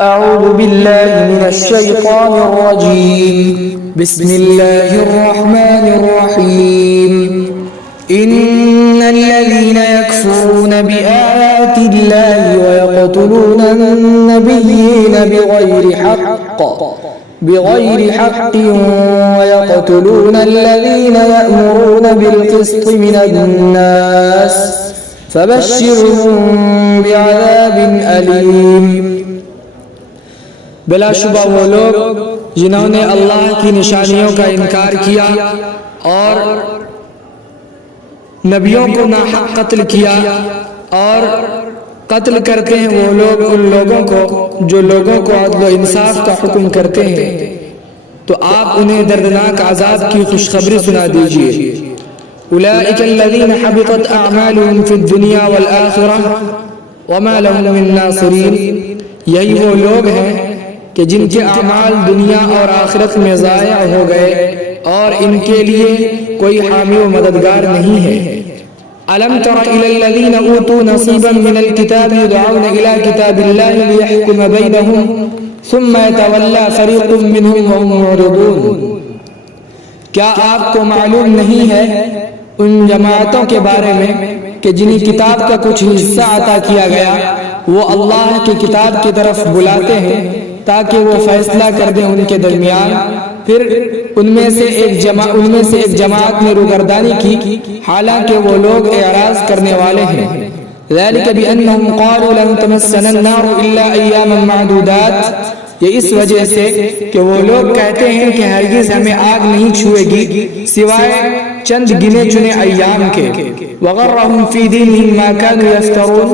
أعوذ بالله من الشيطان الرجيم. بسم الله الرحمن الرحيم. إن الذين يكفرون بآيات الله ويقتلون النبيين بغير حق ويقتلون الذين يأمرون بالقسط من الناس فبشرهم بعذاب أليم. بلا شبہ وہ لوگ جنہوں نے اللہ کی نشانیوں کا انکار کیا اور نبیوں کو ناحق قتل کیا اور قتل کرتے ہیں وہ لوگ ان لوگوں کو جو لوگوں کو عدل و انصاف کا حکم کرتے ہیں، تو آپ انہیں دردناک عذاب کی خوشخبری سنا دیجئے. اولئک الذین حبطت اعمالهم فی الدنیا والآخرہ وما لهم من ناصرین. یہی وہ لوگ ہیں کہ جن کے اعمال دنیا اور آخرت میں ضائع ہو گئے اور ان کے لیے کوئی حامی و مددگار نہیں ہے. ألم تر إلى الذين أوتوا نصيبا من الكتاب يدعون إلى كتاب الله ليحكم بينهم ثم يتولى فريق منهم وهم معرضون. کیا آپ کو معلوم نہیں ہے ان جماعتوں کے بارے میں کہ جنہیں کتاب کا کچھ حصہ عطا کیا گیا وہ اللہ کی کتاب کی طرف بلاتے ہیں تاکہ وہ فیصلہ کر دیں ان کے درمیان، پھر ان میں سے ایک جماعت نے روگردانی کی حالانکہ وہ لوگ اعراض کرنے والے ہیں. ذلك بأنهم قالوا لن تمسنا النار إلا أياما معدودات. یہ اس وجہ سے کہ وہ لوگ کہتے ہیں کہ ہرگز ہمیں آگ نہیں چھوئے گی سوائے چند گنے چنے ایام کے. وغرهم في دينهم ما كانوا يفترون.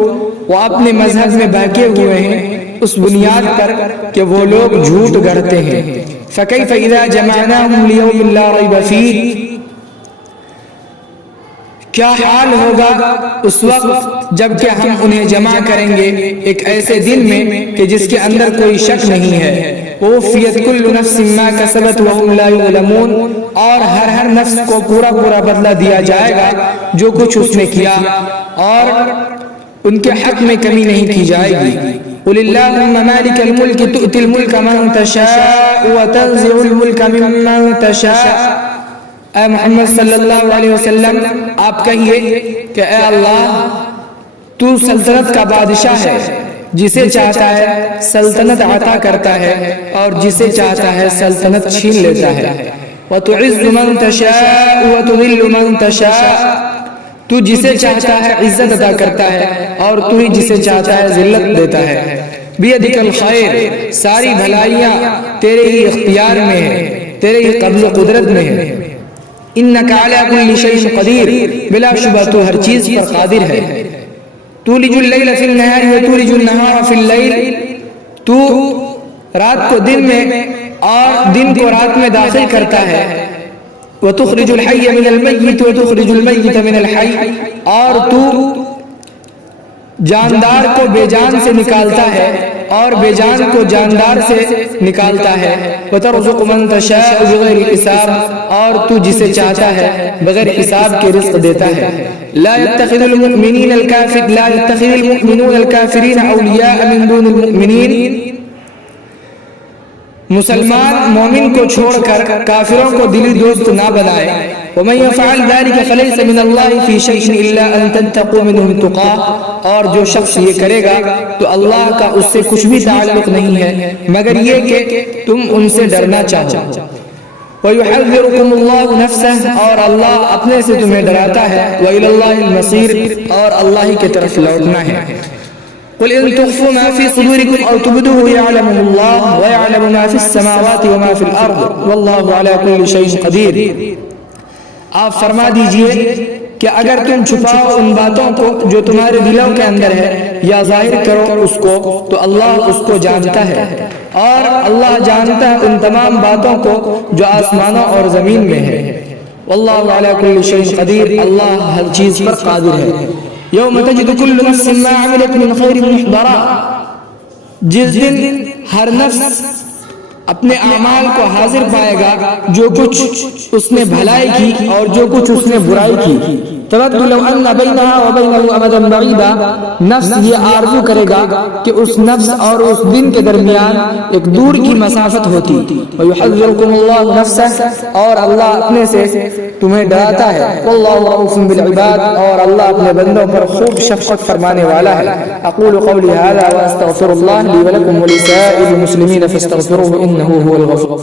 وہ اپنے مذہب میں بہکے ہوئے ہیں اس بنیاد پر کہ وہ لوگ جھوٹ گڑھتے ہیں. فَكَيْفَ إِذَا جَمَعْنَاهُمْ لِيَوْمٍ لَا رَيْبَ فِيهِ. کیا حال ہوگا اس وقت جب کہ ہم انہیں جمع کریں گے ایک ایسے دن میں کہ جس کے اندر کوئی شک نہیں ہے. وَوَفِّيَتْ كُلُّ نَفْسٍ مَا كَسَبَتْ وَهُمْ لَا يُظْلَمُونَ. اور ہر نفس کو پورا بدلہ دیا جائے گا جو کچھ اس نے کیا اور ان کے حق میں کمی نہیں کی جائے گی. قل اللهم مالك الملك تؤتي الملك من تشاء وتنزع الملك ممن تشاء. اے محمد صلی اللہ علیہ وسلم آپ کہیے کہ اے اللہ تو سلطنت کا بادشاہ ہے، جسے چاہتا ہے سلطنت عطا کرتا ہے اور جسے چاہتا ہے سلطنت چھین لیتا ہے. وتعز من تشاء وتذل من تشاء. تو جسے چاہتا ہے عزت عطا کرتا ہے اور تو ہی جسے چاہتا ہے ذلت دیتا ہے. بیدک الخیر. ساری بھلائیاں تیرے ہی اختیار میں ہیں، تیرے ہی قبض و قدرت میں ہیں. انک علی کل شیء قدیر. بلا شبہ تو ہر چیز پر قادر ہے. تولج اللیل فی النہار وتولج النہار فی اللیل. تو رات کو دن میں اور دن کو رات میں داخل کرتا ہے. وَتُخْرِجُ الْحَيَّ مِنَ الْمَيِّتِ وَتُخْرِجُ الْمَيِّتَ مِنَ الْحَيِّ. اور تو جاندار کو بے جان سے نکالتا ہے اور بے جان کو جاندار سے نکالتا ہے. وَتَرْزُقُ مَن تَشَاءُ بِغَيْرِ حِسَابٍ. اور تو جسے چاہتا ہے بغیر حساب کے رزق دیتا ہے. لَا يَتَّخِذُ الْمُؤْمِنُونَ الْكَافِرِينَ أَوْلِيَاءَ مِن دُونِ الْمُؤْمِنِينَ. مسلمان مومن کو چھوڑ کر کافروں کو دلی دوست نہ بنائے. وَمَن يَفْعَلْ ذَلِكَ فَلَيْسَ مِنَ اللَّهِ فِي شَيْءٍ إِلَّا أَن تَتَّقُوا مِنْهُمْ تُقَاةً. اور جو شخص یہ کرے گا تو اللہ کا اس سے کچھ بھی تعلق نہیں ہے مگر یہ کہ تم ان سے ڈرنا چاہو. وَيُحَذِّرُكُمُ اللَّهُ نَفْسَهُ. اور اللہ اپنے سے تمہیں ڈراتا ہے. وَإِلَى اللَّهِ الْمَصِيرُ. اور اللہ ہی کی طرف لوٹنا ہے. قل ان تخفوا ما في صدوركم او تبدوه يعلمه الله ويعلم ما في السماوات وما في الارض والله على كل شيء قدير. آپ فرما دیجئے کہ اگر تم چھپاؤ ان باتوں کو جو تمہارے دلوں کے اندر ہے یا ظاہر کرو اس کو تو اللہ اس کو جانتا ہے اور اللہ جانتا ہے ان تمام باتوں کو جو آسمانوں اور زمین میں ہے. واللہ علی کل شیء قدیر. اللہ ہر چیز پر قادر ہے. یوم تجد کل نفس ما عملت من خیر محضرا. جس دن ہر نفس اپنے اعمال کو حاضر پائے گا جو کچھ اس نے بھلائی کی اور جو کچھ اس نے برائی کی. تود لو ان بینہا و بینہ امدا بعیدا، نفس یہ آرزو کرے گا کہ اس نفس اور اس دن کے درمیان ایک دور کی مسافت ہوتی. ویحذرکم اللہ نفسہ، اور اللہ اپنے سے تمہیں ڈراتا ہے. واللہ رؤوف بالعباد، اور اللہ اپنے بندوں پر خوب شفقت فرمانے والا ہے. اقول قولی هذا واستغفر اللہ لی ولکم ولسائر المسلمین فاستغفروه انه هو الغفور.